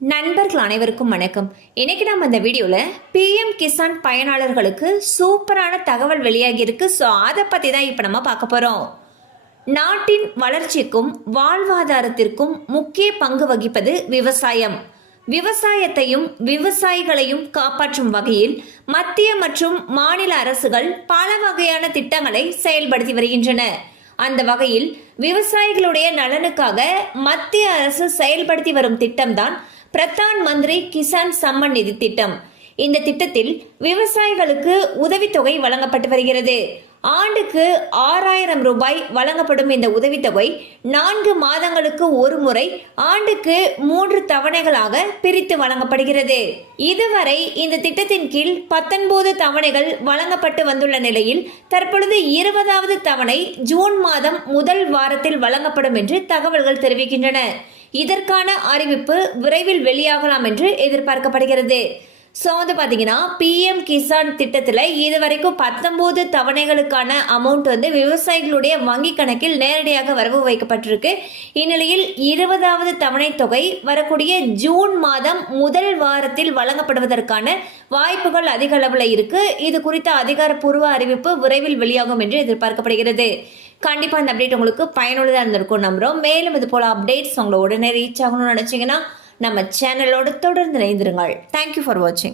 நண்பர்கள் அனைவருக்கும் வணக்கம். இன்னைக்கு நம்ம இந்த வீடியோவில் பிஎம் கிசான் பயனாளர்களுக்கு சூப்பரான தகவல் வெளியாகி இருக்கு. ஸோ அதை பற்றி தான் இப்போ நம்ம பார்க்க போகிறோம். நாட்டின் வளர்ச்சிக்கும் வாழ்வாதாரத்திற்கும் முக்கிய பங்கு வகிப்பது விவசாயம். விவசாயத்தையும் விவசாயிகளையும் காப்பாற்றும் வகையில் மத்திய மற்றும் மாநில அரசுகள் பல வகையான திட்டங்களை செயல்படுத்தி வருகின்றன. அந்த வகையில் விவசாயிகளுடைய நலனுக்காக மத்திய அரசு செயல்படுத்தி வரும் திட்டம்தான் பிரதான் மந்திரி கிசான் சம்மன் நிதி திட்டம். இந்த திட்டத்தில் விவசாயிகளுக்கு உதவித்தொகை வழங்கப்பட்டு வருகிறது. ஆண்டுக்கு 6000 ரூபாய் வழங்கப்படும் இந்த உதவித்தொகை 4 மாதங்களுக்கு ஒரு முறை ஆண்டுக்கு 3 தவணைகளாக பிரித்து வழங்கப்படுகிறது. இதுவரை இந்த திட்டத்தின் கீழ் 19 தவணைகள் வழங்கப்பட்டு வந்துள்ள நிலையில் தற்பொழுது 20வது தவணை ஜூன் மாதம் முதல் வாரத்தில் வழங்கப்படும் என்று தகவல்கள் தெரிவிக்கின்றன. இதற்கான அறிவிப்பு விரைவில் வெளியாகலாம் என்று எதிர்பார்க்கப்படுகிறது. ஸோ வந்து பார்த்தீங்கன்னா பிஎம் கிசான் திட்டத்தில் இதுவரைக்கும் 19 தவணைகளுக்கான அமௌண்ட் வந்து விவசாயிகளுடைய வங்கி கணக்கில் நேரடியாக வரவு வைக்கப்பட்டிருக்கு. இந்நிலையில் 20வது தவணை தொகை வரக்கூடிய ஜூன் மாதம் முதல் வாரத்தில் வழங்கப்படுவதற்கான வாய்ப்புகள் அதிக அளவில் இருக்கு. இது குறித்த அதிகாரப்பூர்வ அறிவிப்பு விரைவில் வெளியாகும் என்று எதிர்பார்க்கப்படுகிறது. கண்டிப்பாக இந்த அப்டேட் உங்களுக்கு பயனுள்ளதாக இருந்திருக்கும் நம்புகிறோம். மேலும் இது போல அப்டேட்ஸ் உங்களை உடனே ரீச் ஆகணும்னு நினச்சிங்கன்னா நம்ம சேனலோடு தொடர்ந்து இணைந்திருங்கள். தேங்க்யூ ஃபார் வாட்சிங்.